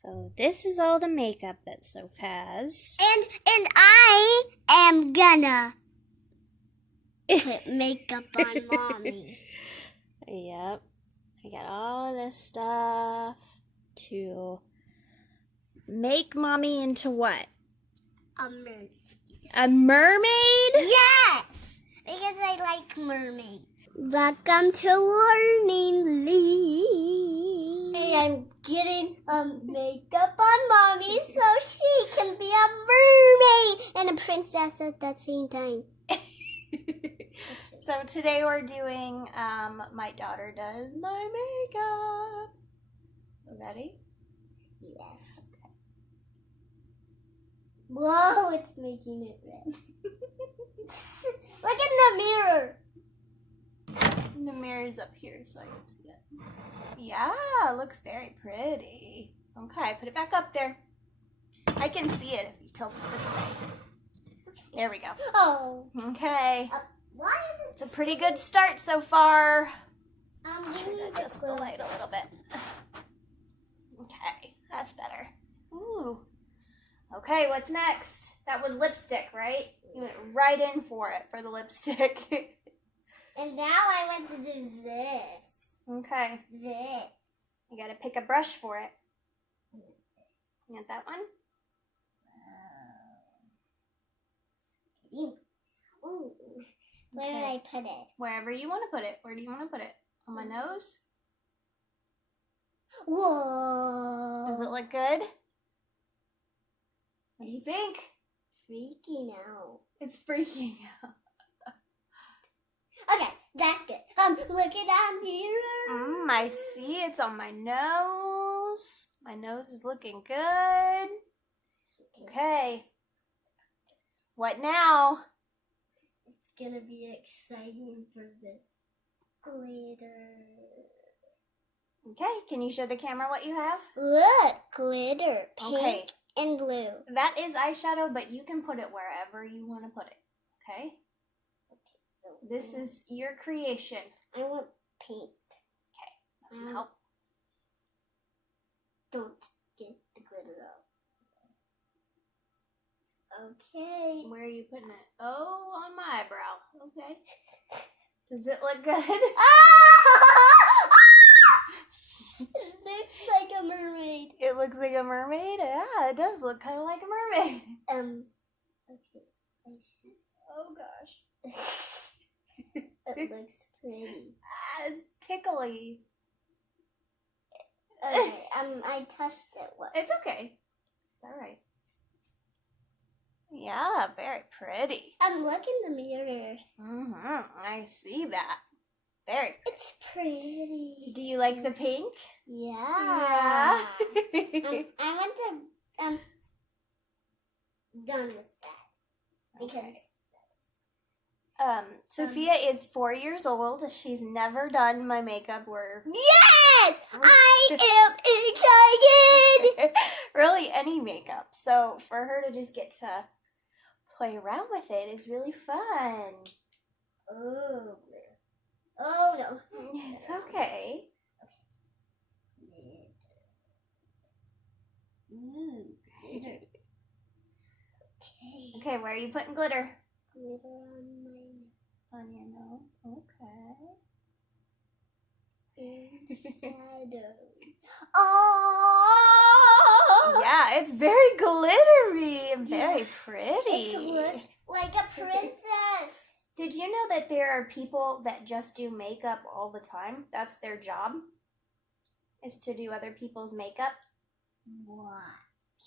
So this is all the makeup that Soph has. And I am gonna put makeup on Mommy. Yep. I got all this stuff to make Mommy into what? A mermaid. A mermaid? Yes! Because I like mermaids. Welcome to Learning League. And I'm getting makeup on Mommy so she can be a mermaid and a princess at the same time. So today we're doing My Daughter Does My Makeup. Ready? Yes. Okay. Whoa, it's making it red. Look in the mirror. The mirror's up here so I can see it. Yeah, looks very pretty. Okay, put it back up there. I can see it if you tilt it this way. There we go. Oh. Okay. Why is it? It's a pretty good start so far. We need to Adjust the light a little bit. Okay, that's better. Ooh. Okay, what's next? That was lipstick, right? You went right in for it for the lipstick. And now I want to do this. Okay. This. You gotta pick a brush for it. You got that one? Ooh. Where did I put it? Wherever you want to put it. Where do you want to put it? On my nose? Whoa. Does it look good? What do you think? Freaking out. It's freaking out. Okay, that's good. Look at that mirror. I see it's on my nose. My nose is looking good. Okay. What now? It's gonna be exciting for this glitter. Okay, can you show the camera what you have? Look, glitter, pink Okay. and blue. That is eyeshadow, but you can put it wherever you want to put it. Okay? So This is your creation. I want pink. Okay, that's some help. Don't get the glitter out. Okay. Where are you putting it? Oh, on my eyebrow. Okay. Does it look good? It looks like a mermaid. It looks like a mermaid? Yeah, it does look kind of like a mermaid. Okay. Oh, gosh. It looks pretty. It's tickly. Okay, I touched it. What? It's okay. It's all right. Yeah, very pretty. Look in the mirror. I see that. Very pretty. It's pretty. Do you like the pink? Yeah. I want to done with that because Sophia is 4 years old. She's never done my makeup. yes, I am excited. Really any makeup. So for her to just get to play around with it is really fun. Oh no. It's okay. Okay. Okay, where are you putting glitter? Glitter On your nose. Okay. shadow. Oh. Yeah, it's very glittery and very pretty. It's like a princess. Did you know that there are people that just do makeup all the time? That's their job, is to do other people's makeup. What?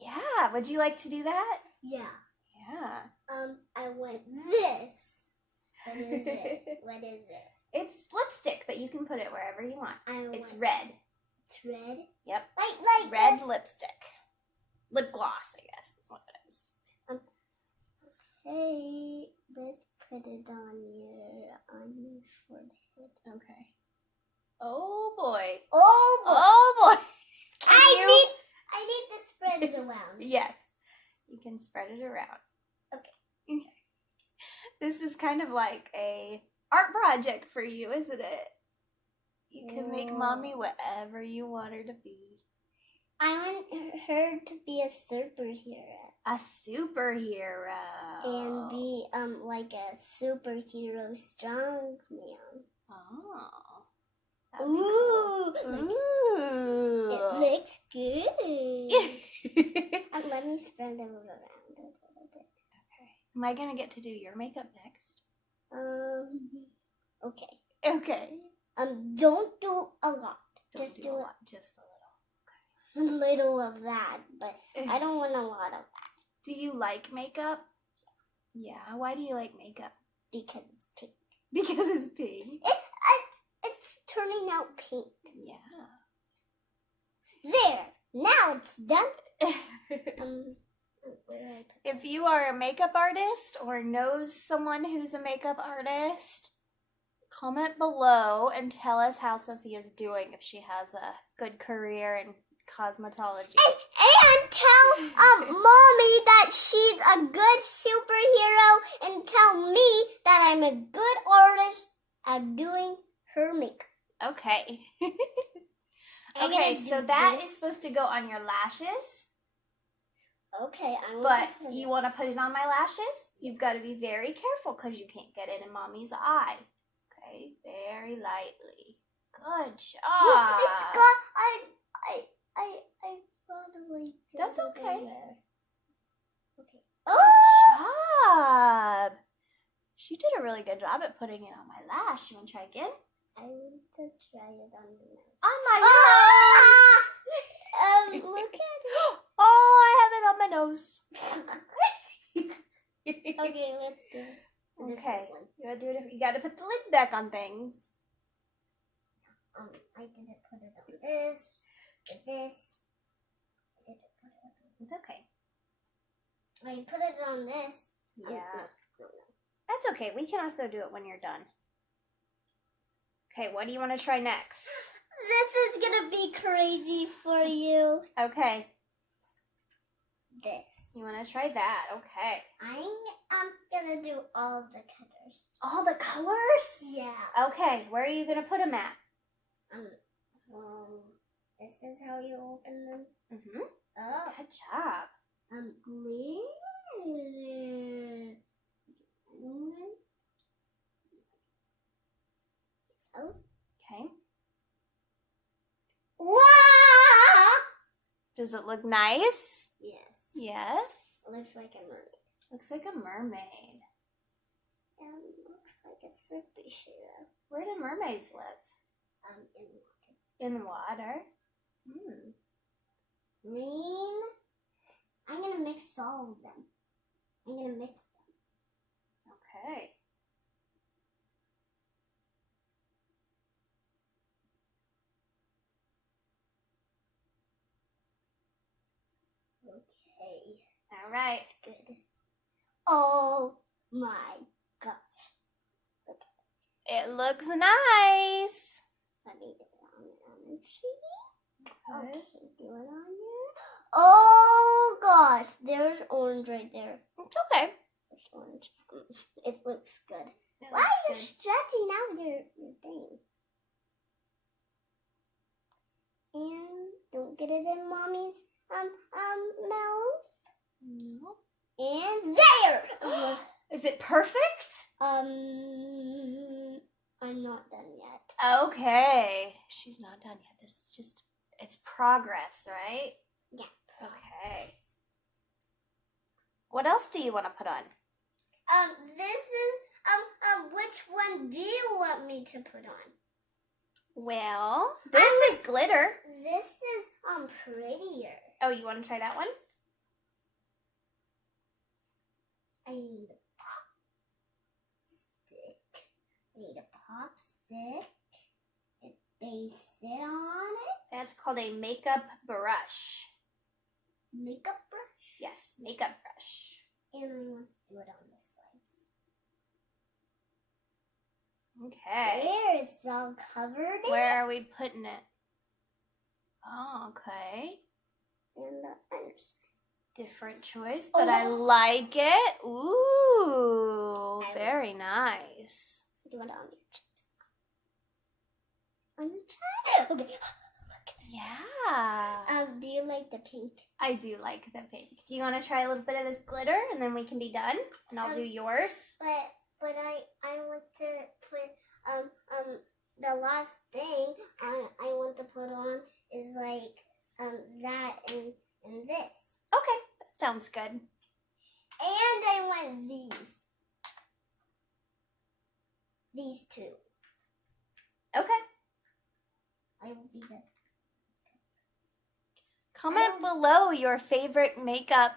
Yeah, would you like to do that? Yeah. Yeah. I want this. What is it? What is it? It's lipstick, but you can put it wherever you want. It's want red. It's red? Yep. Like Red lipstick. Lip gloss, I guess, is what it is. Okay, let's put it on your forehead. Okay. Oh boy. Oh boy. Oh boy. I need to spread it around. Yes. You can spread it around. Okay. This is kind of like a art project for you, isn't it? You can make Mommy whatever you want her to be. I want her to be a superhero. A superhero. And be like a superhero strong man. Oh. Ooh. Cool. It Ooh. looks good. Let me spread them around a little bit. Okay. Am I gonna get to do your makeup next? Okay. Okay. Don't do a lot. Don't Just do do a lot. Just a a little of that, but little. I don't want a lot of that Do you like makeup? Yeah. Why do you like makeup? because it's pink. Because it's pink. It's turning out pink. Yeah. There. Now it's done. Where did I put If this? you are a makeup artist or knows someone who's a makeup artist, comment below and tell us how Sophia's doing, if she has a good career in cosmetology. And tell mommy that she's a good superhero, and tell me that I'm a good artist at doing her makeup. Okay. I'm Okay, gonna so do that this. is supposed to go on your lashes, Okay, I'm but going to put you it. want to put it on my lashes? You've got to be very careful because you can't get it in mommy's eye. Okay, very lightly. Good job. It's got. I got away. That's okay. Okay. Good job. She did a really good job at putting it on my lash. You want to try again? I want to try it on the nose. On my nose. Look at Oh, I have it on my nose. it. Okay, let's do it. Okay. You gotta do it. You gotta put the lids back on things. I didn't put it on this. This. I didn't put it on. It's okay. I put it on this. Yeah. No. That's okay. We can also do it when you're done. Okay, what do you want to try next? This is gonna be crazy for you. Okay. This. You want to try that? Okay. I'm gonna do all the colors. All the colors? Yeah. Okay, where are you going to put them at? This is how you open them. Mm-hmm. Oh. Good job. Glitter. Oh. Okay. Wow! Does it look nice? Yes. Yes. It looks like a mermaid. Looks like a mermaid. And it looks like a superhero. Where do mermaids live? In water. In water. Hmm. Green. I'm gonna mix all of them. I'm gonna mix them. Okay. Okay. All right. Good. Oh my gosh. It looks nice. Let me do it on the TV. Good. Okay, do it on there. Oh gosh, there's orange right there. It's okay. There's orange. It looks good. It Why looks are you good. stretching out your thing? And don't get it in mommy's mouth. No. And there. Is it perfect? I'm not done yet. Okay. She's not done yet. This is just, it's progress, right? Yeah. Okay. What else do you want to put on? This is which one do you want me to put on? Well, this is glitter. This is prettier. Oh, you want to try that one? I need a pop stick. I need a pop stick. If they sit on it. That's called a makeup brush. Makeup brush. Yes, makeup brush. And I want to do it on the sides. Okay. There, it's all covered in Where are we putting it? Oh, okay. and the underside. Different choice, but I like it. Ooh, I very nice. Do it on your chest. On your chest. Okay. Look. Yeah. Do you like the pink? I do like the pink. Do you want to try a little bit of this glitter and then we can be done? And I'll do yours. But I want to put the last thing I want to put on is like that and this. Okay, that sounds good. And I want these. These two. Okay. I will be the. Comment below your favorite makeup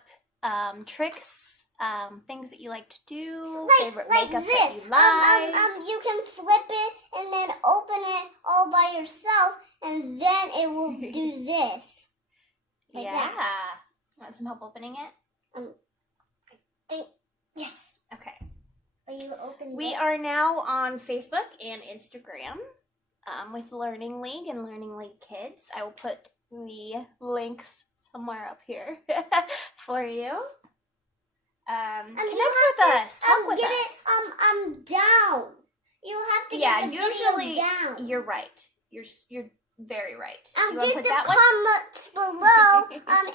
tricks, things that you like to do, favorite like makeup this. that you like. You can flip it and then open it all by yourself, and then it will do this. Like yeah. that. Want some help opening it? I think yes. Okay. Will you open We this? are now on Facebook and Instagram with Learning League and Learning League Kids. I will put the links somewhere up here for you. Connect with us. Talk with get us. it down. You have to get the usually video down. you're right. You're very right. Do you want to Get put the that one? comments below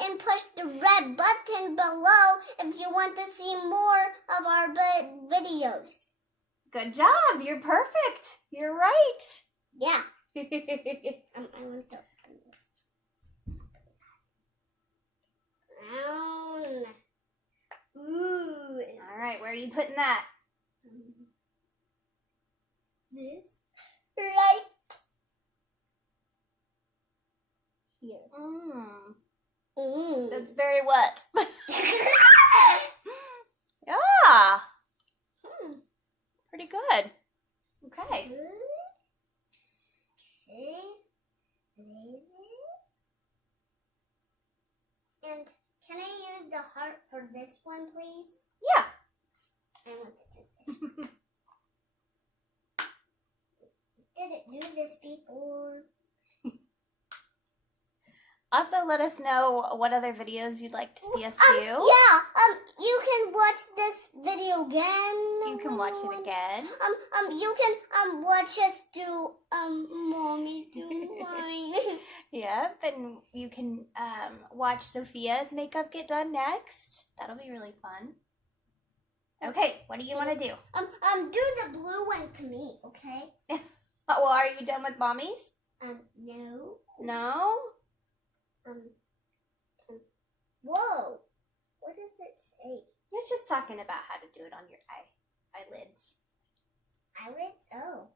and push the red button below if you want to see more of our videos. Good job. You're perfect. You're right. Yeah. I want to open this. Brown. Ooh. All right. Where are you putting that? This right here. That's very wet. Yeah. Pretty good. Okay. Good. Okay. Maybe. And can I use the heart for this one, please? Yeah. I want to do this. Did it do this before? Also, let us know what other videos you'd like to see us do. Yeah. You can watch this video again. You can watch it again. You can watch us do Mommy do mine. Yep, and you can watch Sophia's makeup get done next. That'll be really fun. Okay, what do you want to do? Do the blue one to me, okay? Well, are you done with Mommy's? No. No? Whoa. What does it say? It's just talking about how to do it on your eyelids. Eyelids? Oh.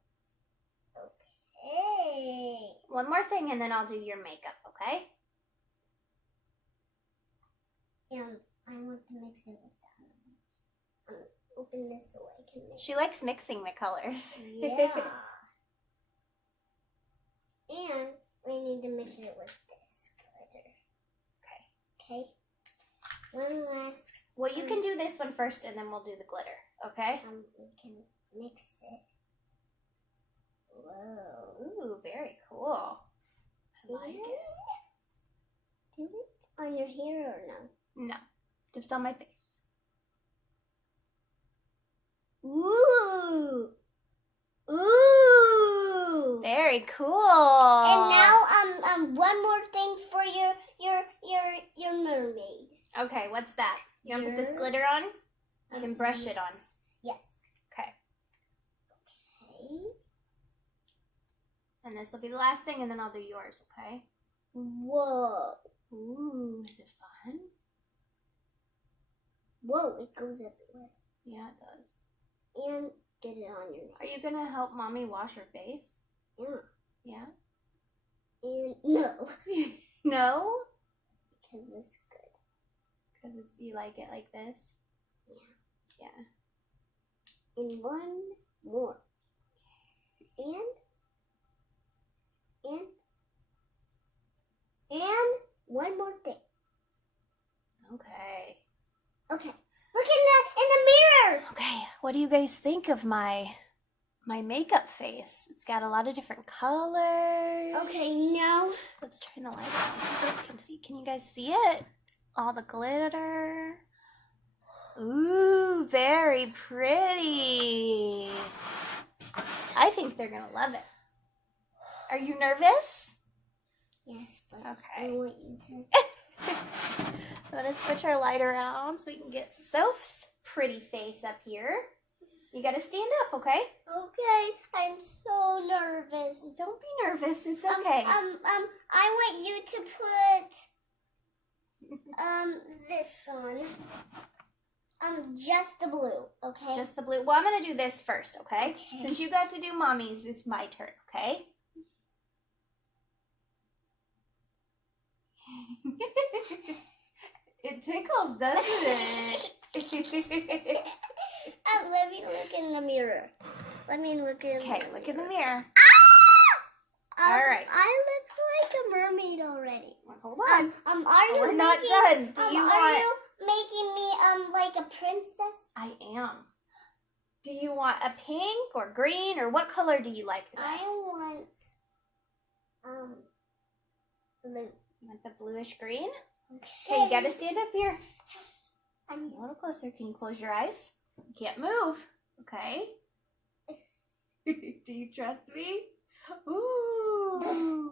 Okay. One more thing and then I'll do your makeup, okay? And I want to mix it with the eyelids. Open this so I can mix. She likes mixing the colors. Yeah. And we need to mix it with this glitter. Okay. One last. Well, you can do this one first and then we'll do the glitter, okay? We can mix it. Whoa. Ooh, very cool. I like it. Do it on your hair or no? No, just on my face. Ooh. Ooh. Very cool. And now one more thing for your mermaid. Okay, what's that? You want to put this Here. glitter on? You can brush it on. Yes. Okay. Okay. And this will be the last thing and then I'll do yours, okay? Whoa. Ooh, is it fun? Whoa, it goes everywhere. Yeah, it does. And get it on your neck. Are you going to help Mommy wash her face? Yeah. Yeah? And no. No? Because it's good. Because you like it like this? Yeah. Yeah. And one more. And one more thing. Okay. Okay. Look in the mirror. Okay, what do you guys think of my makeup face? It's got a lot of different colors. Okay, now. Let's turn the light on so you guys can see. Can you guys see it? All the glitter. Ooh, very pretty. I think they're gonna love it. Are you nervous? Yes, but Okay. I want you to. I'm going to switch our light around so we can get Soph's pretty face up here. You got to stand up, okay? Okay, I'm so nervous. Don't be nervous. It's okay. I want you to put this on. Just the blue, okay? Just the blue. Well, I'm going to do this first, okay? Okay. Since you got to do mommy's, it's my turn, okay? It tickles, doesn't it? Let me look in the mirror. Let me look in. Okay, look in the mirror. Ah! All right. I look like a mermaid already. Hold on. Are you We're not done. Do you are want? you making me like a princess? I am. Do you want a pink or green or what color do you like the best? I want blue. You want the bluish green? Okay. Okay, you gotta stand up here. A little closer. Can you close your eyes? You can't move. Okay. Do you trust me? Ooh.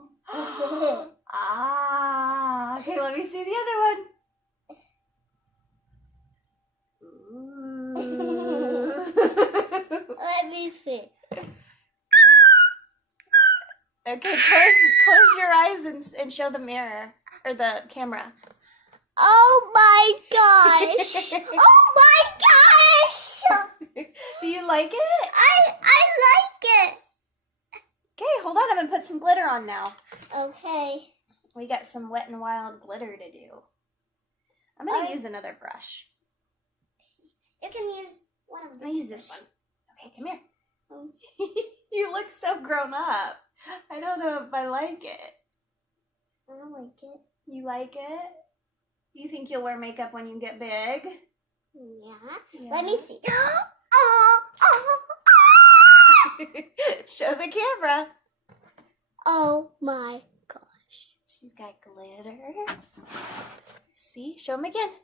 Ah. Okay, let me see the other one. Ooh. Let me see. Okay, close your eyes and show the mirror or the camera. Oh my gosh! Oh my gosh! Do you like it? I like it. Okay, hold on. I'm gonna put some glitter on now. Okay. We got some Wet n Wild glitter to do. I'm gonna use another brush. You can use one of I'm these. gonna use this one. Okay, come here. You look so grown up. I don't know if I like it. I don't like it. You like it? You think you'll wear makeup when you get big? Yeah. Let me see. Oh. Show the camera. Oh my gosh. She's got glitter. See? Show him again.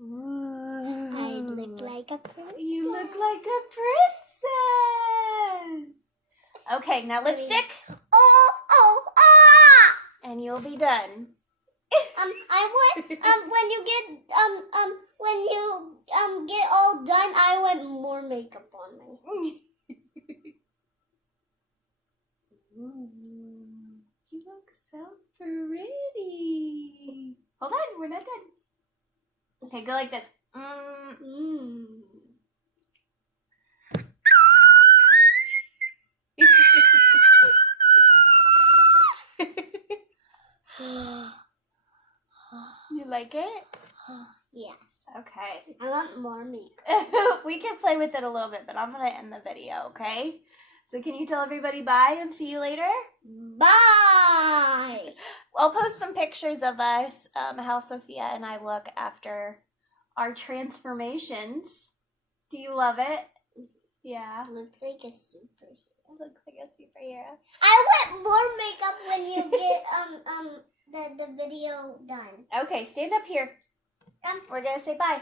Ooh. I look like a princess. You look like a princess. Okay, now lipstick. Oh. And you'll be done. I want when you get all done, I want more makeup on me. Ooh, you look so pretty. Hold on, we're not done. Okay, go like this. You like it? Yes. Okay. I want more makeup. We can play with it a little bit, but I'm going to end the video, okay? So can you tell everybody bye and see you later? Bye. I'll post some pictures of us, how Sophia and I look after our transformations. Do you love it? Yeah. Looks like a superhero. It looks like a superhero. I want more makeup when you get the video done. Okay, stand up here. We're going to say bye.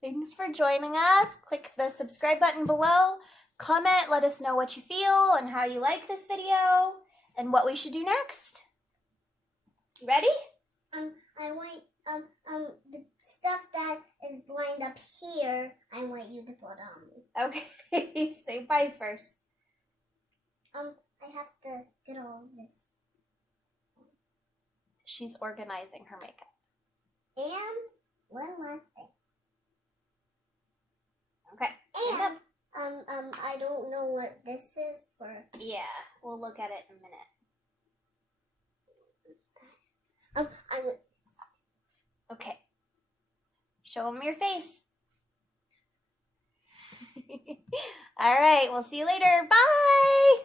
Thanks for joining us. Click the subscribe button below. Comment, let us know what you feel and how you like this video and what we should do next. Ready? I want the stuff that is lined up here. I want you to put on me. Okay, say bye first. I have to get all of this. She's organizing her makeup. And one last thing. Okay. stand up. And I don't know what this is for. Yeah, we'll look at it in a minute. I want this. Okay. Show them your face. All right, we'll see you later. Bye.